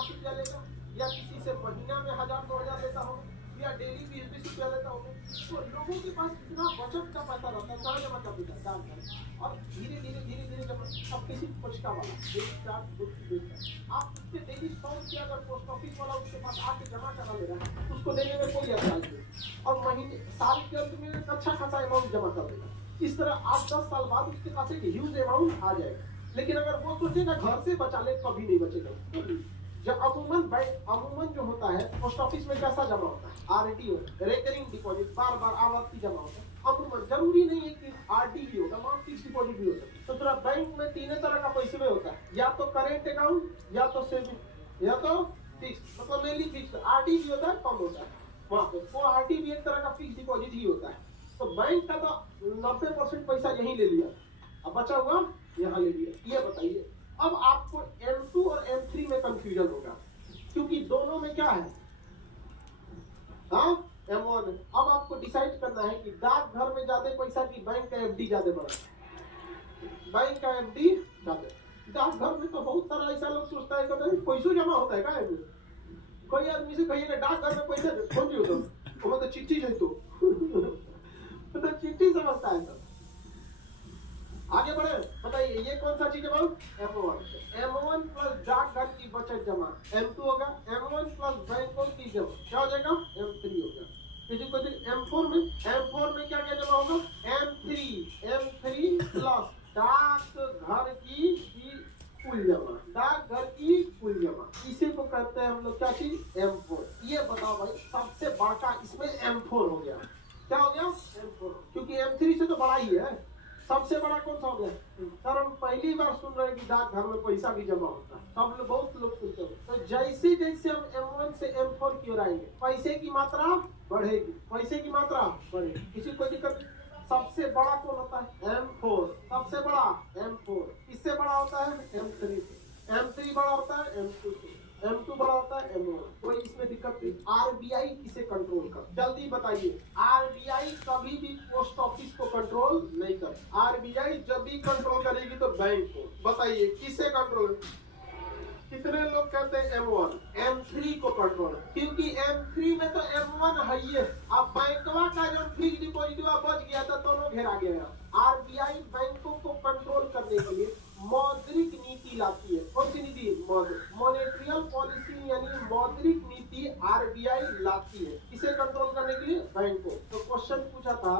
₹50 लेगा, या किसी से महीना में 1000-2000 लेता हो, या डेली 20-20 रुपया लेता हो। तो लोगों के पास इतना बचत का पैसा रहता है, कहाँ जमा कर देता है? डाकघर। और धीरे-धीरे जब अब किसी पोस्टा वाला डेली चार्ज बुक देता है, आप उससे डेली 100 रुपया अगर पोस्ट ऑफिस वाला उसके पास आके जमा करा ले रहा है, उसको देने में कोई ऐतराज नहीं, और महीने साल के अंत में एक अच्छा खासा अमाउंट जमा कर देगा। इस तरह 8-10 साल बाद उसके पास एक ह्यूज अमाउंट आ जाएगा। लेकिन अगर वो सोचेगा घर से बचा ले, कभी नहीं बचेगा। जब अमूमन जो होता है पोस्ट ऑफिस में कैसा जमा होता है? आरडी होता है, रेकरिंग डिपॉजिट, बार बार आवर्ती जमा होता है। अमूमन जरूरी नहीं है कि आरडी भी होगा, फिक्स डिपॉजिट भी होता है। तो तेरा बैंक में 3 तरह का पैसे में होता है, या तो करेंट अकाउंट, या तो सेविंग, या तो फिक्स। मतलब मेनली फिक्स। आरडी भी होता है, कम होता है वहाँ पे। वो आरडी भी एक तरह का फिक्स डिपॉजिट ही होता है। तो बैंक का तो 90% पैसा यहीं ले लिया, अब बचा हुआ यहाँ ले लिया। ये बताइए, अब आपको M2 और M3 में कंफ्यूजन होगा, क्योंकि दोनों में क्या है? हाँ, M1 है। अब आपको डिसाइड करना है कि डाकघर में ज्यादा पैसा की बैंक का FD ज्यादा बड़ा? बैंक का FD ज्यादा। डाकघर में तो बहुत सारा ऐसा लोग सोचता है कि पैसा जमा होता है क्या? कोई आदमी से कहिएगा डाकघर में पैसा कौन जी होता है, तो चिट्ठी जो तो चिट्ठी समझता है सब। आगे बढ़े, बताइए ये कौन सा चीज है? M1 प्लस डाकघर की बचत जमा M2 होगा, M1 प्लस बैंकों की जमा क्या हो जाएगा? M3 होगा। M4 में क्या क्या जमा होगा? M3 प्लस डाकघर की कुल जमा, डाकघर की कुल जमा, इसी को कहते हैं हम लोग क्या चीज? M4। ये बताओ भाई, सबसे बड़ा इसमें M4 हो गया। क्या हो गया? M4, क्योंकि M3 से तो बड़ा ही है। सबसे बड़ा कौन सा हो गया? सर हम पहली बार सुन रहे हैं कि डाकघर में पैसा भी जमा होता है। सब लोग, बहुत लोग सुनते हैं। तो जैसे जैसे हम M1 से M4 की ओर आएंगे, पैसे की मात्रा बढ़ेगी, पैसे की मात्रा बढ़ेगी, किसी को दिक्कत नहीं। सबसे बड़ा कौन होता है? M4। सबसे बड़ा M4। इससे बड़ा होता है M3 से। M3 बड़ा होता है M2 से। M2 बड़ा होता है M1। कोई इसमें दिक्कत नहीं। RBI किसे कंट्रोल कर? जल्दी बताइए। RBI कभी भी पोस्ट ऑफिस को कंट्रोल नहीं कर। RBI जब भी कंट्रोल करेगी तो बैंक को। बताइए किसे कंट्रोल? कितने लोग कहते हैं M1? M3 को कंट्रोल, क्योंकि M3 में तो M1 है ही है। अब बैंकवा का जो फिक्स डिपॉजिट बच गया था, दोनों घेरा गया। RBI बैंकों को कंट्रोल करने के लिए मौद्रिक नीति लाती है। कौन सी नीति? मॉनेटरी पॉलिसी, यानी मौद्रिक नीति RBI लाती है। किसे कंट्रोल करने के लिए? बैंक को। तो क्वेश्चन पूछा था